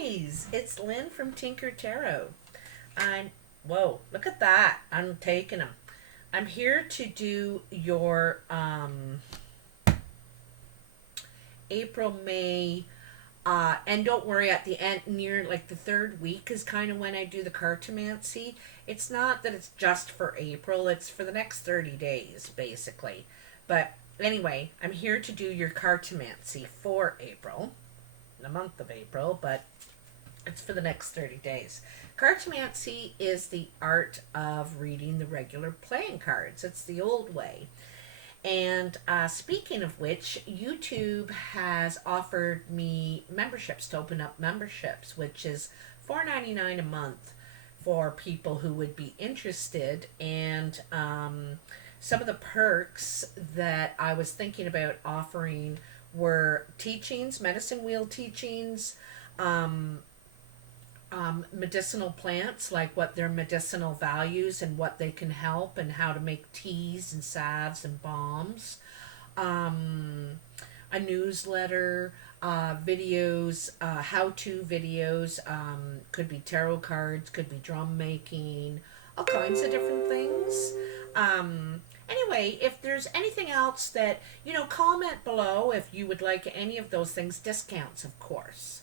Aries, it's Lynn from Tinker Tarot. I'm, whoa, look at that. I'm taking them. I'm here to do your April, May, and don't worry, at the end, near like the third week is kind of when I do the Cartomancy. It's not that it's just for April, it's for the next 30 days, basically. But anyway, I'm here to do your Cartomancy for April, the month of April, but it's for the next 30 days. Cartomancy is the art of reading the regular playing cards. It's the old way. And speaking of which, YouTube has offered me memberships to open up memberships, which is $4.99 a month for people who would be interested. And some of the perks that I was thinking about offering were teachings, medicine wheel teachings, um, medicinal plants, like what their medicinal values and what they can help, and how to make teas and salves and balms. Um, a newsletter, videos, how-to videos. Could be tarot cards, could be drum making, all kinds of different things. Anyway, if there's anything else that, comment below if you would like any of those things. Discounts, of course.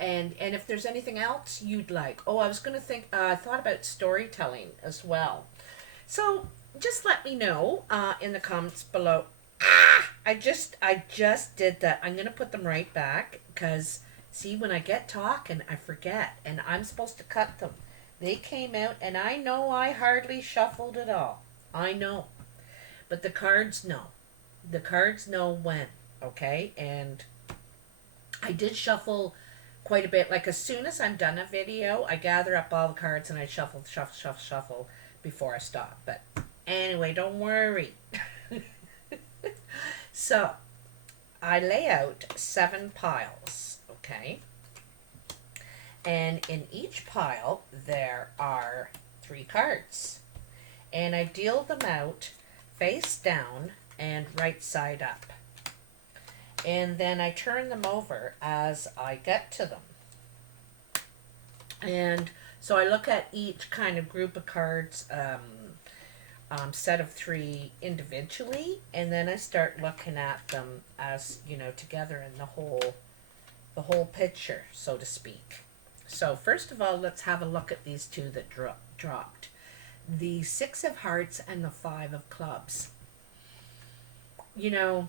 And if there's anything else you'd like. Oh, I was going to think, I thought about storytelling as well. So just let me know in the comments below. I just did that. I'm going to put them right back because, see, when I get talking, I forget. And I'm supposed to cut them. They came out, and I know I hardly shuffled at all. I know. But the cards know. The cards know when, okay? And I did shuffle quite a bit. Like, as soon as I'm done a video, I gather up all the cards and I shuffle before I stop. But anyway, don't worry. So, I lay out 7 piles, okay? And in each pile, there are 3 cards. And I deal them out face down and right side up. And then I turn them over as I get to them. And so I look at each kind of group of cards, set of 3 individually, and then I start looking at them as, together in the whole picture, so to speak. So first of all, let's have a look at these 2 that dropped. The 6 of Hearts and the 5 of Clubs. The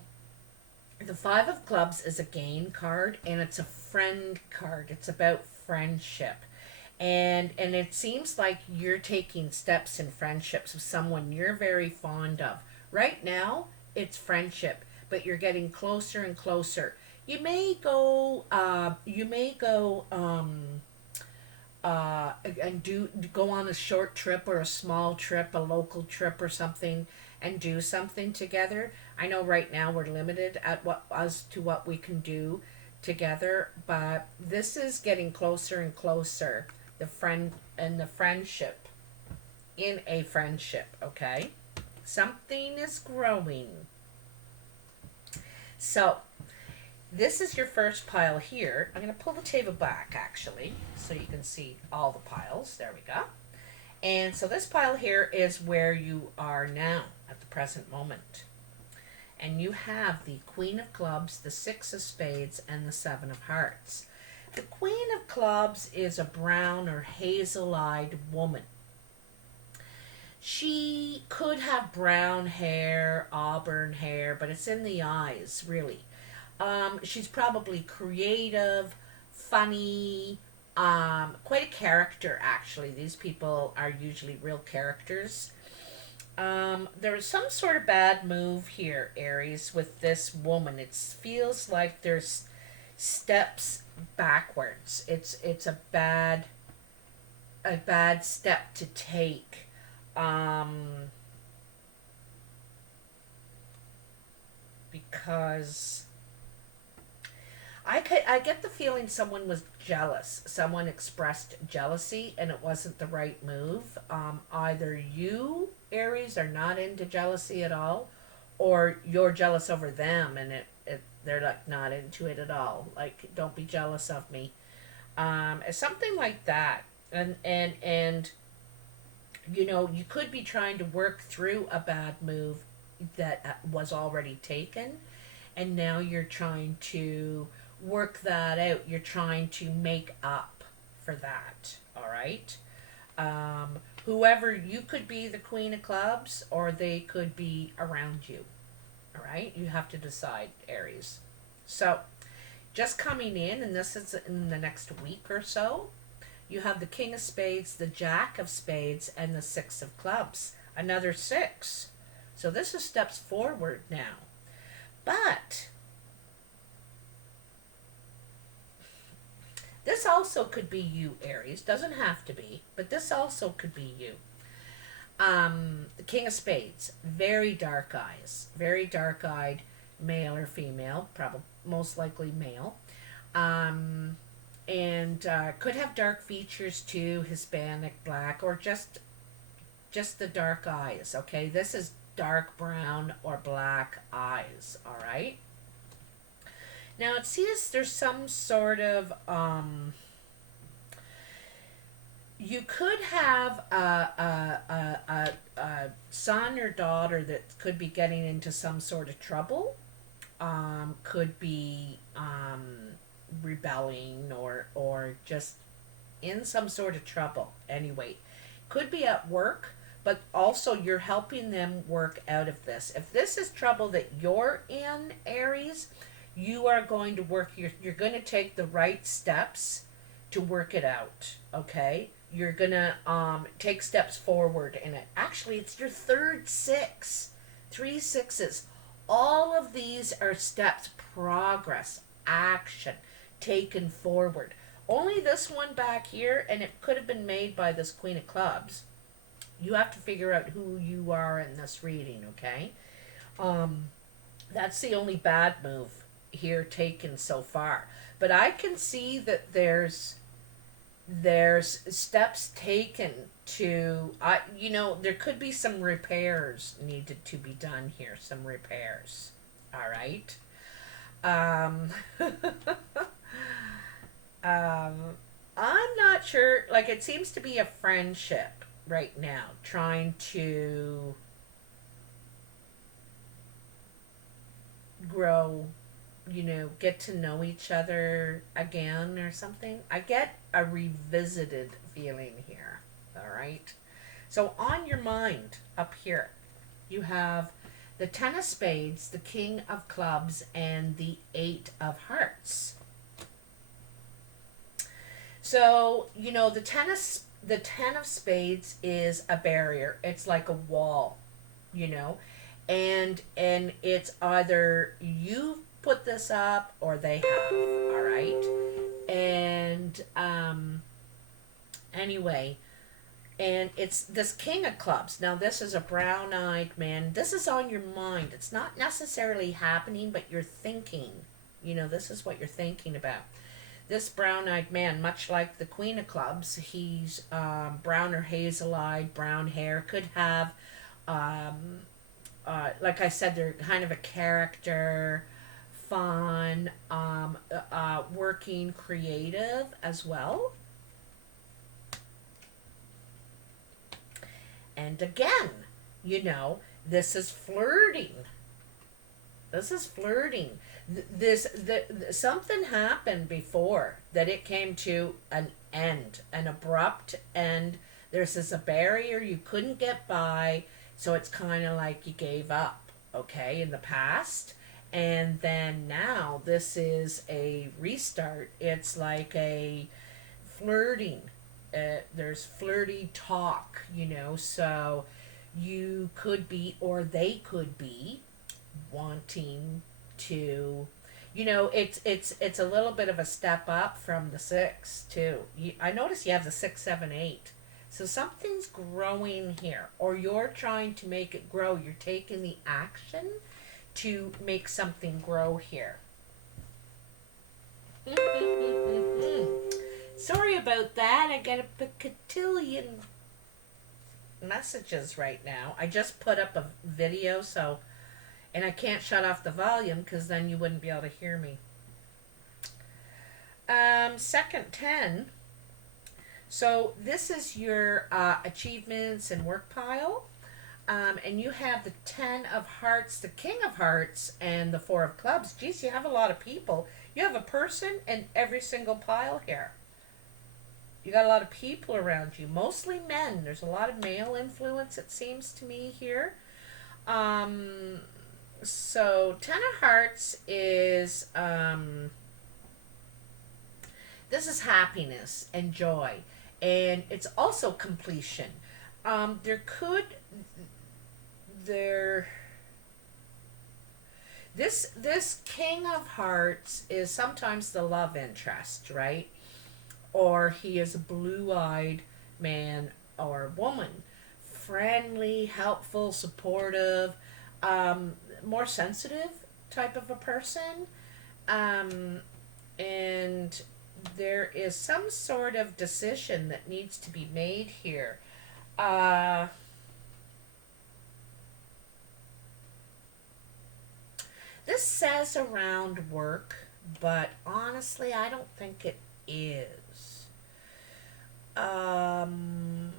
5 of Clubs is a gain card, and it's a friend card. It's about friendship. And it seems like you're taking steps in friendships with someone you're very fond of. Right now, it's friendship, but you're getting closer and closer. You may go and go on a short trip or a small trip, a local trip or something, and do something together. I know right now we're limited at what we can do together, but this is getting closer and closer. The friend and the friendship in a friendship, okay? Something is growing. So, this is your first pile here. I'm going to pull the table back, actually, so you can see all the piles. There we go. And so this pile here is where you are now at the present moment. And you have the Queen of Clubs, the 6 of Spades, and the 7 of Hearts. The Queen of Clubs is a brown or hazel-eyed woman. She could have brown hair, auburn hair, but it's in the eyes, really. She's probably creative, funny, quite a character, actually. These people are usually real characters. There is some sort of bad move here, Aries, with this woman. It feels like there's steps backwards. It's a bad step to take. Because I get the feeling someone was jealous. Someone expressed jealousy, and it wasn't the right move. Either you, Aries, are not into jealousy at all, or you're jealous over them, and They're like not into it at all. Like, don't be jealous of me. Something like that. And you know, you could be trying to work through a bad move that was already taken, and now you're trying to work that out. You're trying to make up for that. All right. Whoever, you could be the queen of clubs, or they could be around you. All right. You have to decide, Aries. So, just coming in, and this is in the next week or so, you have the king of spades, the jack of spades, and the six of clubs. Another six. So this is steps forward now. But this also could be you, Aries. Doesn't have to be, but this also could be you. The king of spades, very dark eyes, very dark eyed, male or female, probably most likely male. And could have dark features too, Hispanic, black, or just the dark eyes. Okay, this is dark brown or black eyes. All right. Now it seems there's some sort of you could have a son or daughter that could be getting into some sort of trouble. Could be rebelling or just in some sort of trouble. Anyway, could be at work, but also you're helping them work out of this. If this is trouble that you're in, Aries, you are going to work, you're going to take the right steps to work it out. Okay, you're going to take steps forward in it. Actually, it's your third six, 3 sixes. All of these are steps, progress, action taken forward. Only this one back here, and it could have been made by this queen of clubs. You have to figure out who you are in this reading, okay? That's the only bad move here taken so far. But I can see that there's steps taken to, you know, there could be some repairs needed to be done here. Some repairs. All right. I'm not sure. Like, it seems to be a friendship right now, trying to grow, you know, get to know each other again or something. I get a revisited feeling here. All right. So on your mind up here, you have the ten of spades, the king of clubs, and the 8 of hearts. So, you know, the ten of spades is a barrier. It's like a wall, you know, and it's either you put this up or they have. All right. And anyway, and it's this king of clubs. Now this is a brown-eyed man. This is on your mind. It's not necessarily happening, but you're thinking. You know, this is what you're thinking about. This brown-eyed man, much like the queen of clubs, he's brown or hazel-eyed, brown hair, could have, like I said, they're kind of a character, fun, working, creative as well. And again, you know, this is flirting. This is flirting. Something happened before that it came to an end, an abrupt end. There's a barrier you couldn't get by, so it's kind of like you gave up, okay, in the past. And then now this is a restart. It's like a flirting. There's flirty talk, you know, so you could be, or they could be, wanting to, you know, it's a little bit of a step up from the 6 too. I notice you have the 6, 7, 8. So something's growing here, or you're trying to make it grow. You're taking the action to make something grow here. Sorry about that. I get a cotillion messages right now. I just put up a video, so And I can't shut off the volume because then you wouldn't be able to hear me. Second 10. So this is your achievements and work pile. And you have the 10 of hearts, the king of hearts, and the 4 of clubs. Geez, you have a lot of people. You have a person in every single pile here. You got a lot of people around you, mostly men. There's a lot of male influence, it seems to me, here. Um, so 10 of hearts is this is happiness and joy, and it's also completion. There could there this king of hearts is sometimes the love interest, right? Or he is a blue-eyed man or woman, friendly, helpful, supportive, more sensitive type of a person. um, and there is some sort of decision that needs to be made here. uh, this says around work, but honestly I don't think it is. um,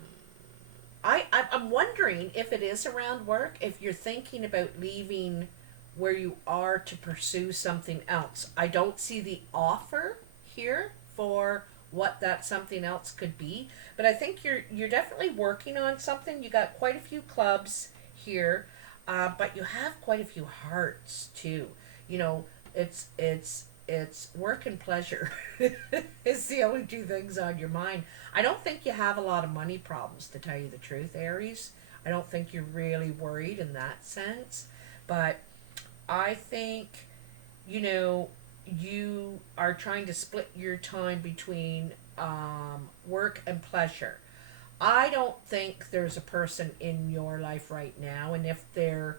I'm wondering if it is around work, if you're thinking about leaving where you are to pursue something else. I don't see the offer here for what that something else could be, but I think you're definitely working on something. You got quite a few clubs here, but you have quite a few hearts too. You know, it's work and pleasure is the only two things on your mind. I don't think you have a lot of money problems, to tell you the truth, Aries. I don't think you're really worried in that sense. But I think, you know, you are trying to split your time between work and pleasure. I don't think there's a person in your life right now, and if there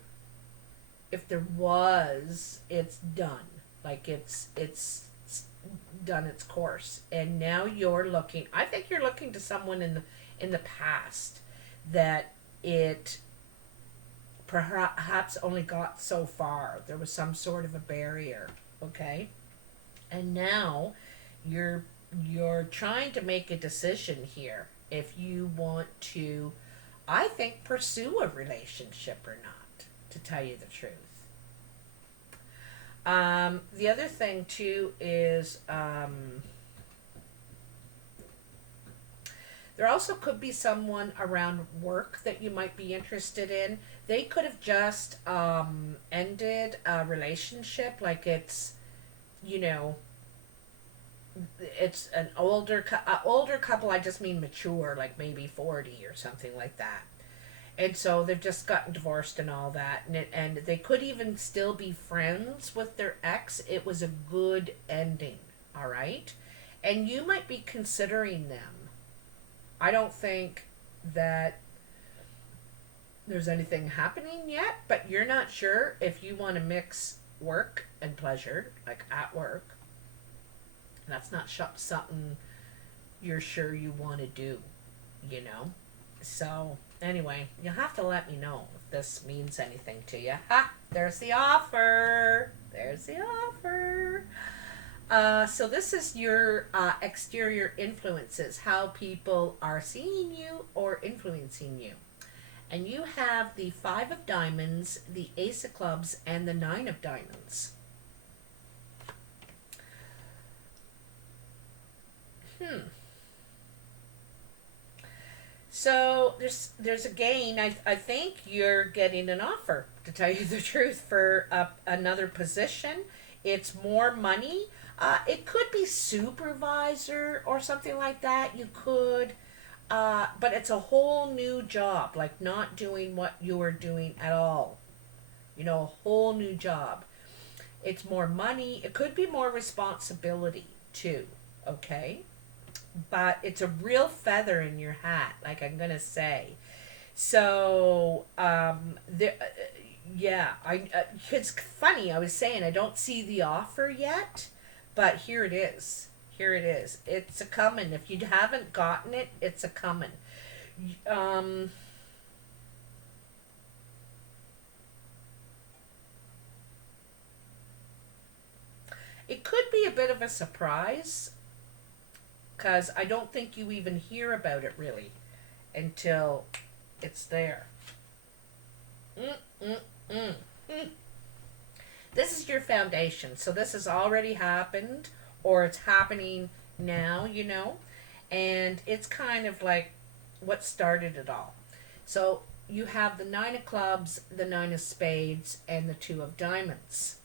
was, it's done. Like it's done its course, and now you're looking. I think you're looking to someone in the past that it perhaps only got so far. There was some sort of a barrier, okay? And now you're you're trying to make a decision here if you want to, I think, pursue a relationship or not, to tell you the truth. The other thing too is there also could be someone around work that you might be interested in. They could have just ended a relationship, like it's, you know, it's an older couple. I just mean mature, like maybe 40 or something like that. And so they've just gotten divorced and all that, and they could even still be friends with their ex. It was a good ending, all right? And you might be considering them. I don't think that there's anything happening yet, but you're not sure if you want to mix work and pleasure, like at work. That's not something you're sure you want to do, you know? So, anyway, you'll have to let me know if this means anything to you. Ha! There's the offer! There's the offer! So this is your exterior influences, how people are seeing you or influencing you. And you have the 5 of diamonds, the ace of clubs, and the 9 of diamonds. So there's a gain. I think you're getting an offer, to tell you the truth, for another position. It's more money. It could be supervisor or something like that. You could, but it's a whole new job, like not doing what you were doing at all. You know, a whole new job. It's more money. It could be more responsibility too. Okay, but it's a real feather in your hat, like I'm gonna say. So, yeah, it's funny. I was saying I don't see the offer yet, but here it is. Here it is. It's a coming. If you haven't gotten it, it's a coming. Um, It could be a bit of a surprise because I don't think you even hear about it really until it's there. Mm, mm, mm, mm. This is your foundation. So this has already happened or it's happening now, and it's kind of like what started it all. So you have the nine of clubs, the nine of spades, and the two of diamonds.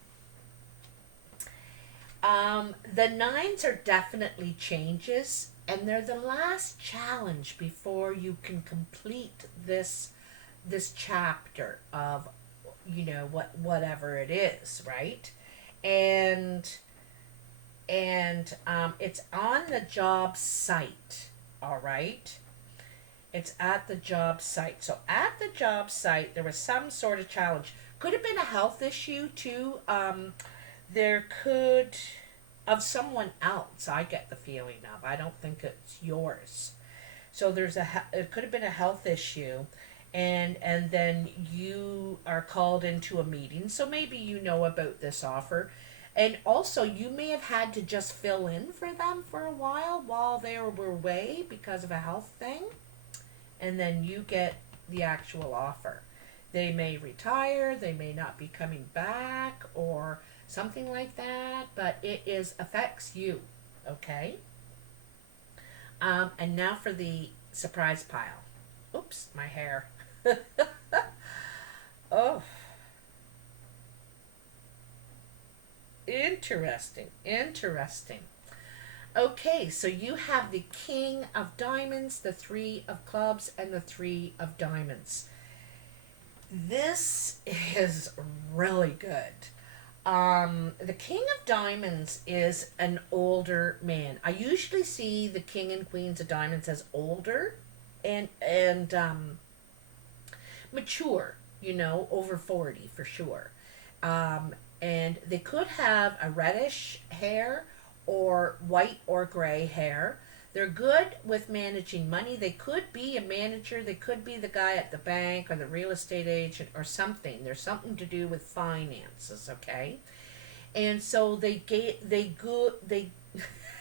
The nines are definitely changes, and they're the last challenge before you can complete this chapter of whatever it is, right? And it's on the job site, all right? It's at the job site. So at the job site, there was some sort of challenge. Could have been a health issue too. There could of someone else. I get the feeling of. I don't think it's yours. So it could have been a health issue, and then you are called into a meeting. So maybe you know about this offer, and also you may have had to just fill in for them for a while they were away because of a health thing, and then you get the actual offer. They may retire, they may not be coming back, or something like that, but it is affects you, okay? And now for the surprise pile. Oops, my hair. Oh, interesting, interesting. Okay, so you have the king of diamonds, the three of clubs, and the three of diamonds. This is really good. The king of diamonds is an older man. I usually see the king and queens of diamonds as older and mature, over 40 for sure. And they could have a reddish hair or white or gray hair. They're good with managing money. They could be a manager. They could be the guy at the bank or the real estate agent or something. There's something to do with finances, okay? And so they gave they good they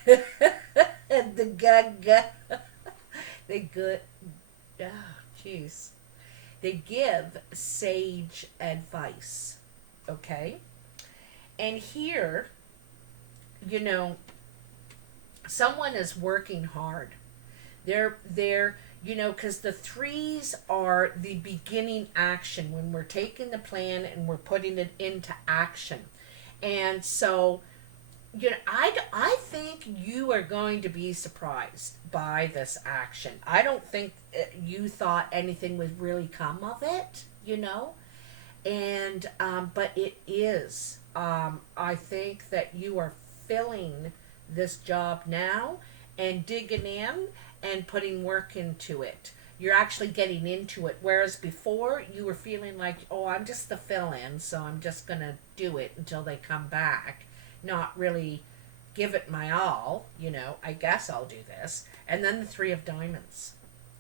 the gaga they good oh jeez they give sage advice, okay? And here, you know, someone is working hard. They're because the threes are the beginning action when we're taking the plan and we're putting it into action. And so, I think you are going to be surprised by this action. I don't think you thought anything would really come of it. And but it is. I think that you are filling this job now and digging in and putting work into it. You're actually getting into it. Whereas before you were feeling like, oh, I'm just the fill in, so I'm just going to do it until they come back. Not really give it my all, I guess I'll do this. And then the three of diamonds.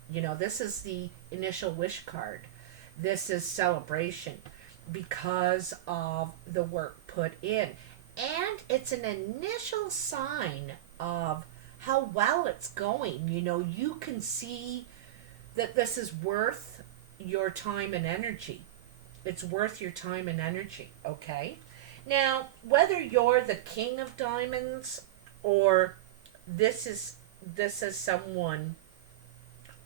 This is the initial wish card. This is celebration because of the work put in. And it's an initial sign of how well it's going. You can see that this is worth your time and energy. It's worth your time and energy, okay? Now, whether you're the king of diamonds or this is someone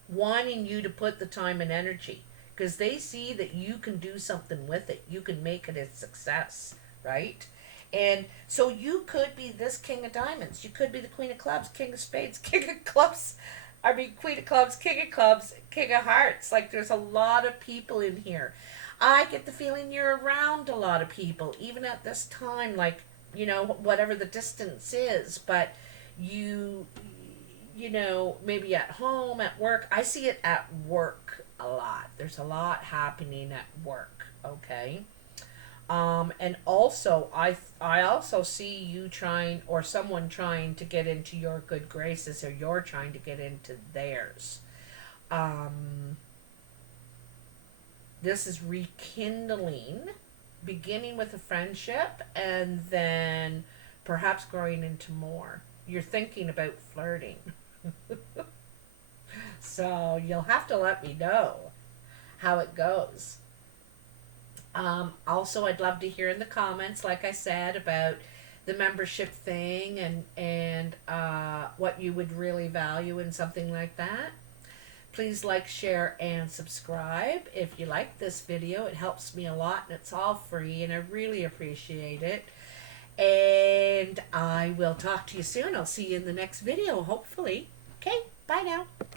wanting you to put the time and energy because they see that you can do something with it. You can make it a success, right? And so you could be this king of diamonds. You could be the queen of clubs, king of spades, king of clubs. I mean, queen of clubs, king of hearts. Like, there's a lot of people in here. I get the feeling you're around a lot of people, even at this time, like, whatever the distance is. But maybe at home, at work. I see it at work a lot. There's a lot happening at work, okay? And also, I also see you trying, or someone trying to get into your good graces, or you're trying to get into theirs. This is rekindling, beginning with a friendship, and then perhaps growing into more. You're thinking about flirting. So you'll have to let me know how it goes. Also, I'd love to hear in the comments, like I said, about the membership thing and what you would really value in something like that. Please like, share, and subscribe if you like this video. It helps me a lot, and it's all free, and I really appreciate it. And I will talk to you soon. I'll see you in the next video, hopefully. Okay, bye now.